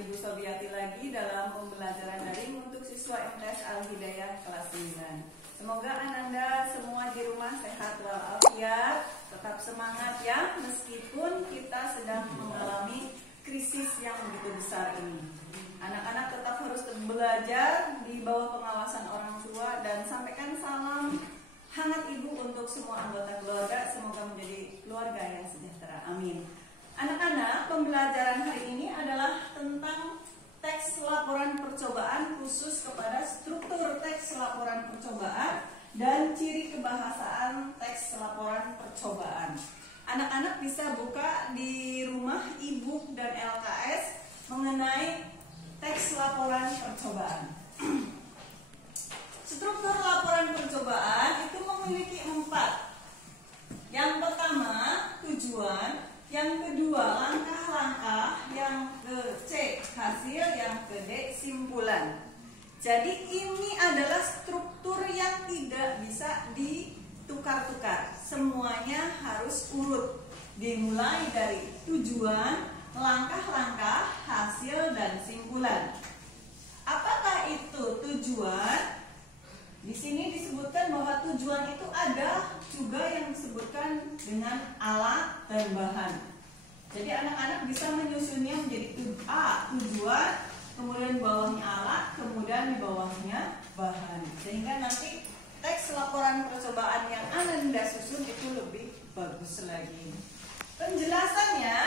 Ibu Sobiati lagi dalam pembelajaran daring untuk siswa MTS Al-Hidayah kelas 9. Semoga Ananda semua di rumah sehat walafiat, tetap semangat ya, meskipun kita sedang mengalami krisis yang begitu besar ini. Anak-anak tetap harus belajar di bawah pengawasan orang tua dan sampaikan salam hangat Ibu untuk semua anggota keluarga. Semoga menjadi keluarga yang sejahtera. Amin. Anak-anak, pembelajaran hari ini adalah tentang teks laporan percobaan khusus kepada struktur teks laporan percobaan dan ciri kebahasaan teks laporan percobaan. Anak-anak bisa buka di rumah e-book dan LKS mengenai teks laporan percobaan. Struktur laporan percobaan itu memiliki 4. Yang pertama, tujuan. Yang kedua, langkah-langkah. Yang ke C, hasil. Yang ke D, simpulan. Jadi ini adalah struktur yang tidak bisa ditukar-tukar. Semuanya harus urut. Dimulai dari tujuan, langkah-langkah, hasil, dan simpulan. Apakah itu tujuan? Di sini disebutkan bahwa tujuan itu ada juga yang disebutkan dengan alat dan bahan. Jadi anak-anak bisa menyusunnya menjadi A, tujuan, kemudian di bawahnya alat, kemudian di bawahnya bahan. Sehingga nanti teks laporan percobaan yang Anda susun itu lebih bagus lagi. Penjelasannya,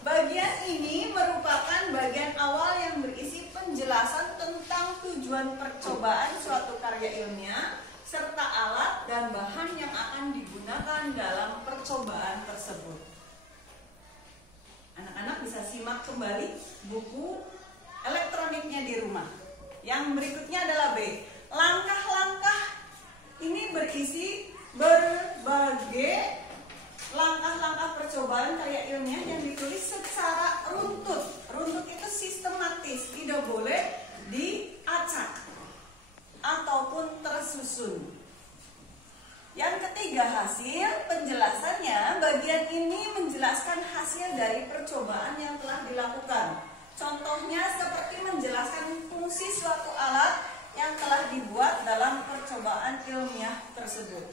bagian ini merupakan bagian awal yang berisi penjelasan tentang tujuan percobaan suatu karya ilmiah serta alat dan bahan yang akan digunakan dalam percobaan tersebut. Anak-anak bisa simak kembali buku elektroniknya di rumah. Yang berikutnya adalah B. Langkah-langkah ini berisi berbagai langkah-langkah percobaan karya ilmiah yang ditulis secara runtut. Runtut itu sistematis, tidak boleh diacak ataupun tersusun. Yang ketiga, hasil. Penjelasannya, bagian ini menjelaskan hasil dari percobaan yang telah dilakukan. Contohnya seperti menjelaskan fungsi suatu alat yang telah dibuat dalam percobaan ilmiah tersebut.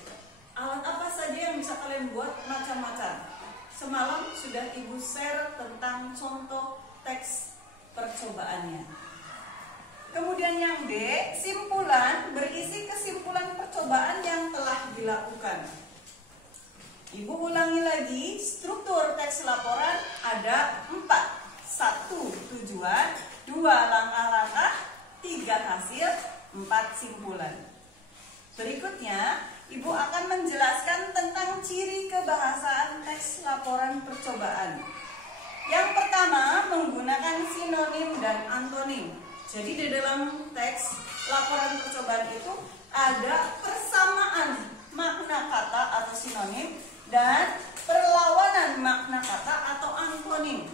Alat apa saja yang bisa kalian buat? Macam-macam. Semalam sudah Ibu share tentang contoh teks percobaannya. Kemudian yang D, simpulan, berisi kesimpulan percobaan yang telah dilakukan. Ibu ulangi lagi, struktur teks laporan ada 4. 1, tujuan. 2, langkah-langkah. 3, hasil. 4, simpulan. Berikutnya, Ibu akan menjelaskan tentang ciri kebahasaan teks laporan percobaan. Yang pertama, menggunakan sinonim dan antonim. Jadi di dalam teks laporan percobaan itu ada persamaan makna kata atau sinonim dan perlawanan makna kata atau antonim.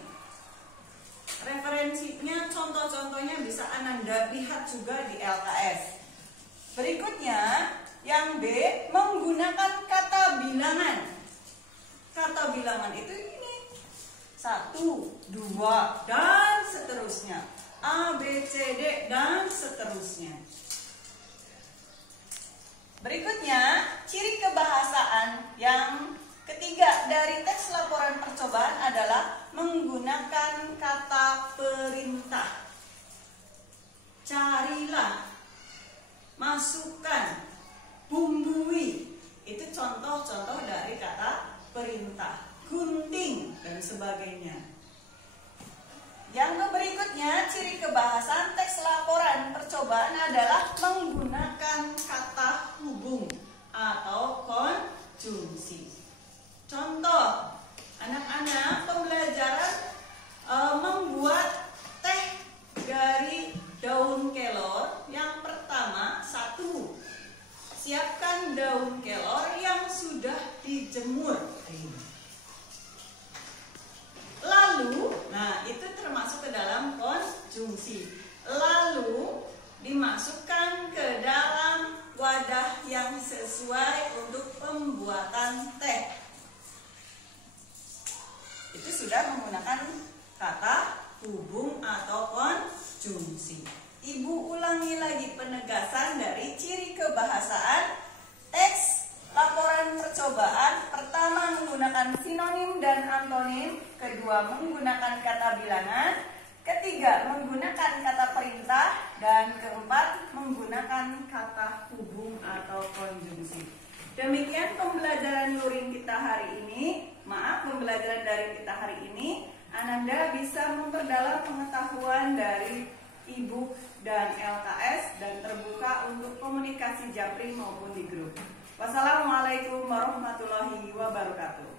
Referensinya, contoh-contohnya bisa Ananda lihat juga di LKS. Berikutnya, yang B, menggunakan kata bilangan. Kata bilangan itu ini 1, 2, dan seterusnya. A, B, C, D, dan seterusnya. Berikutnya, ciri kebahasaan yang ketiga dari teks laporan percobaan adalah menggunakan kata perintah. Carilah, masukkan, bumbui, itu contoh-contoh dari kata perintah. Gunting dan sebagainya. Yang berikutnya, ciri kebahasaan teks laporan percobaan adalah menggunakan kata hubung atau konjungsi. Contoh, anak-anak pembelajaran membuat teh dari daun kelor. Yang pertama, 1, siapkan daun kelor yang sudah dijemur. Lalu, nah itu termasuk ke dalam konjungsi. Lalu dimasukkan ke dalam wadah yang sesuai untuk pembuatan teh. Itu sudah menggunakan kata hubung atau konjungsi. Ibu ulangi lagi penegasan dari ciri kebahasaan. Teks laporan percobaan pertama menggunakan sinonim dan antonim, kedua menggunakan kata bilangan, ketiga menggunakan kata perintah, dan keempat menggunakan kata hubung atau konjungsi. Demikian pembelajaran luring kita hari ini. Pembelajaran dari kita hari ini, Ananda bisa memperdalam pengetahuan dari e-book dan LKS dan terbuka untuk komunikasi japri maupun di grup. Wassalamualaikum warahmatullahi wabarakatuh.